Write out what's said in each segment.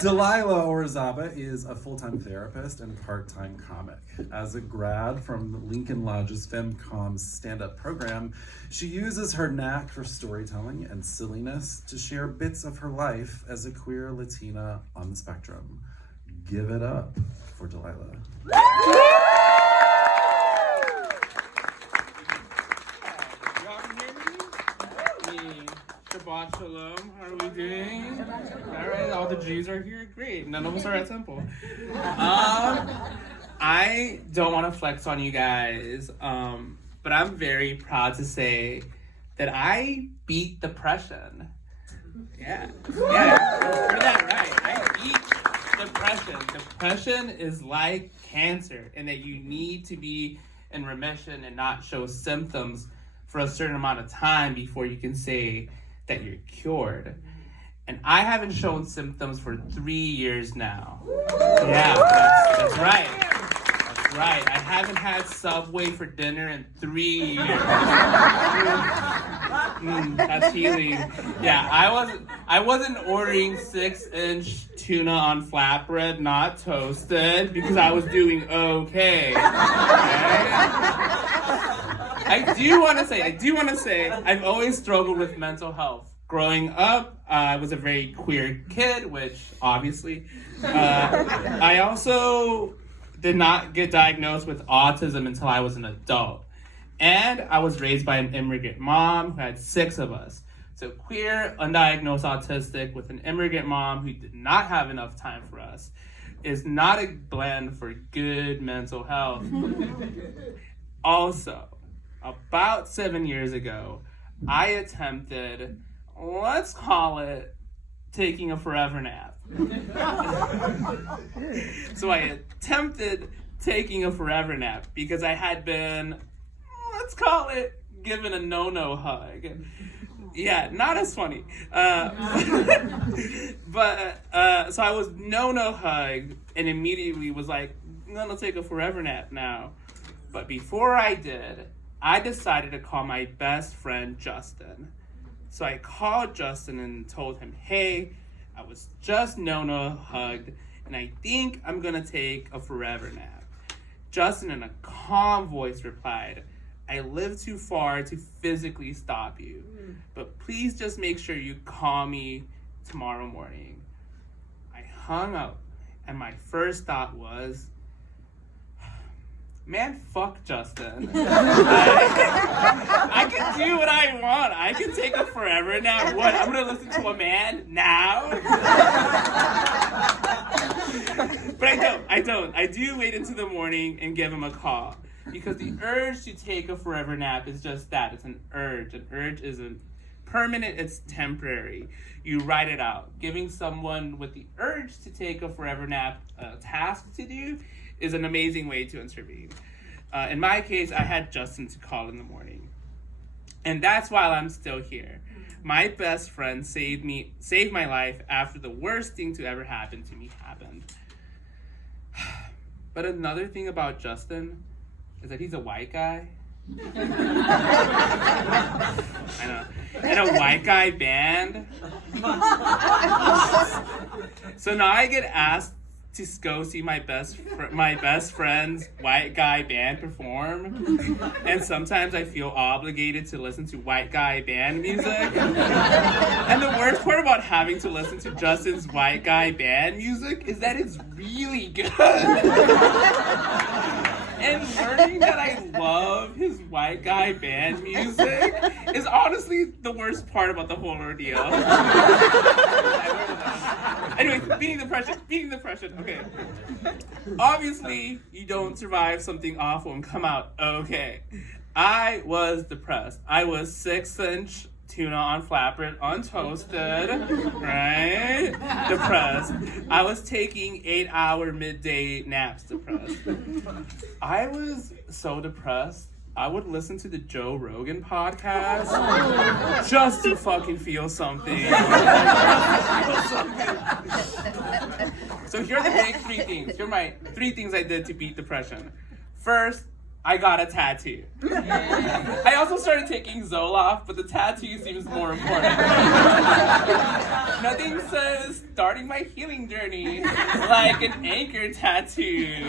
Delilah Orizaba is a full-time therapist and part-time comic. As a grad from Lincoln Lodge's FemCom stand-up program, she uses her knack for storytelling and silliness to share bits of her life as a queer Latina on the spectrum. Give it up for Delilah. Y'all can hear me? Shabbat shalom. How are we doing? All right, all the Jews are here. Great. None of us are at temple. I don't want to flex on you guys, but I'm very proud to say that I beat depression. Yeah. Heard that right. I beat depression. Depression is like cancer in that you need to be in remission and not show symptoms for a certain amount of time before you can say that you're cured. And I haven't shown symptoms for 3 years now. Yeah, that's right. That's right. I haven't had Subway for dinner in 3 years. That's healing. Yeah, I wasn't ordering 6-inch tuna on flatbread, not toasted, because I was doing okay. I do want to say, I've always struggled with mental health. Growing up, I was a very queer kid, which obviously, I also did not get diagnosed with autism until I was an adult. And I was raised by an immigrant mom who had 6 of us. So queer, undiagnosed autistic with an immigrant mom who did not have enough time for us is not a blend for good mental health. Also, about 7 years ago, I attempted, let's call it, taking a forever nap. So I attempted taking a forever nap because I had been, let's call it, given a no-no hug. Yeah, not as funny. But so I was no hugged and immediately was like, I'm gonna take a forever nap now. But before I did, I decided to call my best friend Justin. So I called Justin and told him, hey, I was just no hugged and I think I'm gonna take a forever nap. Justin in a calm voice replied, I live too far to physically stop you, but please just make sure you call me tomorrow morning. I hung up and my first thought was, man, fuck Justin. I can do what I want. I can take a forever nap. What? I'm gonna listen to a man now? But I don't. I do wait into the morning and give him a call. Because the urge to take a forever nap is just that. It's an urge. An urge isn't permanent, it's temporary. You write it out. Giving someone with the urge to take a forever nap a task to do is an amazing way to intervene. In my case, I had Justin to call in the morning. And that's why I'm still here. My best friend saved my life after the worst thing to ever happen to me happened. But another thing about Justin is that he's a white guy. I know. And a white guy band. So now I get asked to go see my best friend's white guy band perform, and sometimes I feel obligated to listen to white guy band music. And the worst part about having to listen to Justin's white guy band music is that it's really good. And learning that I love his white guy band music is honestly the worst part about the whole ordeal. Anyway, beating depression, okay. Obviously, you don't survive something awful and come out okay. I was depressed. I was 6-inch tuna on flatbread, untoasted, right? Depressed. I was taking 8-hour midday naps, depressed. I was so depressed, I would listen to the Joe Rogan podcast just to fucking feel something. So here are the big 3 things. Here are my 3 things I did to beat depression. First, I got a tattoo. I also started taking Zoloft, but the tattoo seems more important. Nothing says starting my healing journey like an anchor tattoo.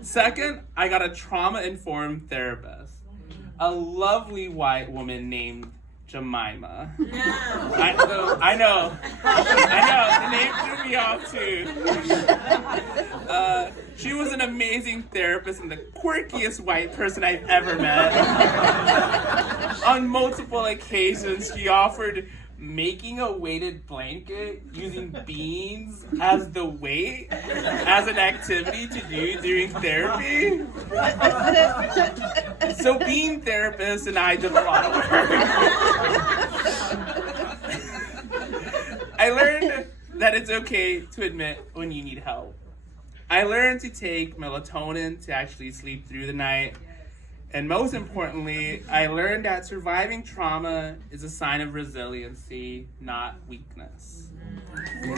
Second, I got a trauma-informed therapist. A lovely white woman named Jemima. I know. The name threw me off too. She was an amazing therapist and the quirkiest white person I've ever met. On multiple occasions, she offered making a weighted blanket using beans as the weight as an activity to do during therapy. So being therapist and I did a lot of work. I learned that it's okay to admit when you need help. I learned to take melatonin to actually sleep through the night. And most importantly, I learned that surviving trauma is a sign of resiliency, not weakness. We're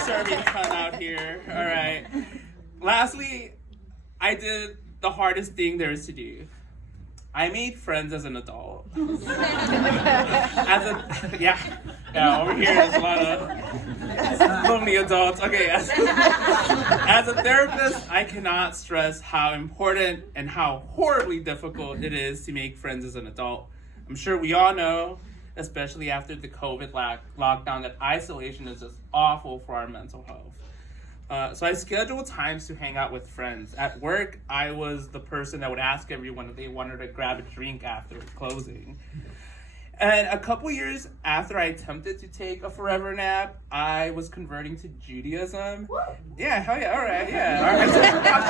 serving fun out here. All right. Lastly, I did the hardest thing there is to do. I made friends as an adult. Yeah, over here there's a lot of lonely adults. Okay, as a therapist, I cannot stress how important and how horribly difficult it is to make friends as an adult. I'm sure we all know, especially after the COVID lockdown, that isolation is just awful for our mental health. So I scheduled times to hang out with friends. At work, I was the person that would ask everyone if they wanted to grab a drink after closing. And a couple years after I attempted to take a forever nap, I was converting to Judaism. Yeah, hell yeah, all right, yeah. All right. So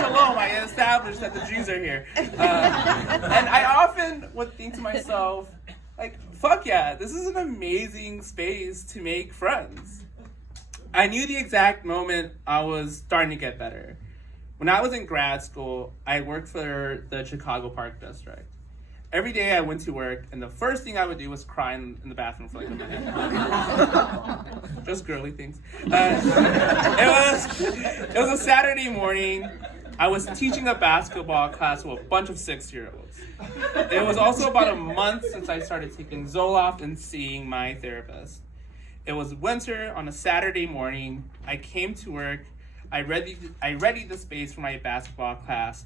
shalom, I established that the Jews are here. And I often would think to myself, like, fuck yeah, this is an amazing space to make friends. I knew the exact moment I was starting to get better. When I was in grad school, I worked for the Chicago Park District. Every day I went to work, and the first thing I would do was cry in the bathroom for like a minute. Just girly things. It was a Saturday morning. I was teaching a basketball class to a bunch of 6-year-olds. It was also about a month since I started taking Zoloft and seeing my therapist. It was winter on a Saturday morning. I came to work. I readied the space for my basketball class,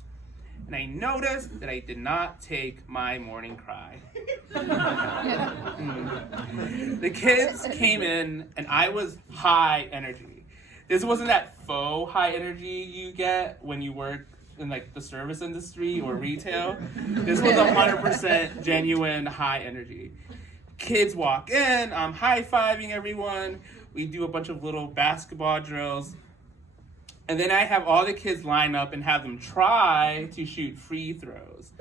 and I noticed that I did not take my morning cry. The kids came in, and I was high energy. This wasn't that faux high energy you get when you work in like the service industry or retail. This was 100% genuine high energy. Kids walk in, I'm high-fiving everyone. We do a bunch of little basketball drills. And then I have all the kids line up and have them try to shoot free throws.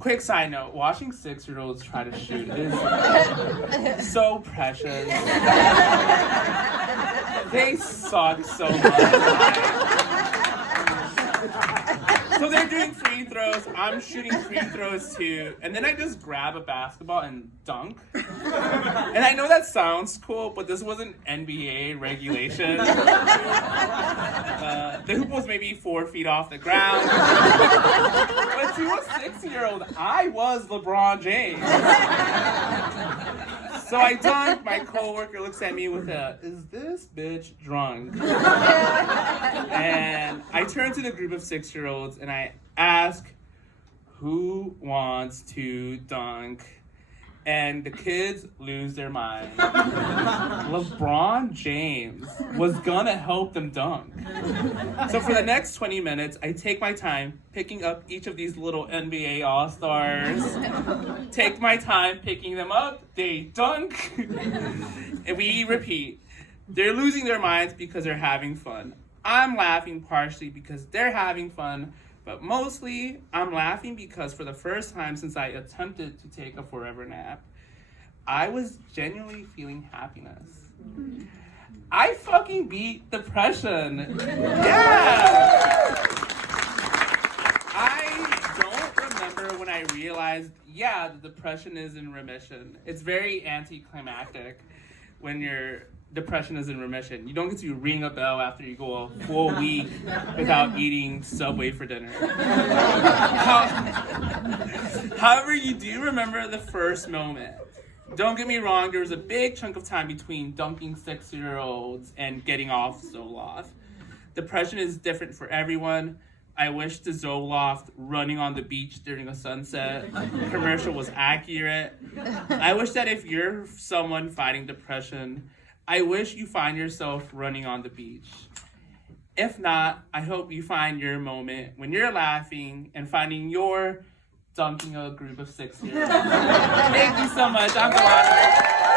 Quick side note, watching 6-year-olds try to shoot is so precious. They suck so much. So they're doing free throws, I'm shooting free throws too, and then I just grab a basketball and dunk. And I know that sounds cool, but this wasn't NBA regulation. The hoop was maybe 4 feet off the ground. But to a 6-year-old, I was LeBron James. So I dunk, my coworker looks at me with a, "Is this bitch drunk?" And I turn to the group of 6-year-olds and I ask, "Who wants to dunk?" And the kids lose their mind. LeBron James was gonna help them dunk. So for the next 20 minutes, I take my time picking up each of these little NBA All-Stars. Take my time picking them up, they dunk, and we repeat. They're losing their minds because they're having fun. I'm laughing partially because they're having fun, but mostly I'm laughing because for the first time since I attempted to take a forever nap, I was genuinely feeling happiness. I fucking beat depression. Yeah! I don't remember when I realized, yeah, the depression is in remission. It's very anticlimactic when you're depression is in remission. You don't get to ring a bell after you go a full week without eating Subway for dinner. However, you do remember the first moment. Don't get me wrong, there was a big chunk of time between dunking 6-year-olds and getting off Zoloft. Depression is different for everyone. I wish the Zoloft running on the beach during a sunset commercial was accurate. I wish that if you're someone fighting depression, I wish you find yourself running on the beach. If not, I hope you find your moment when you're laughing and finding your dunking a group of 6-year-olds. Thank you so much. I'm Delilah.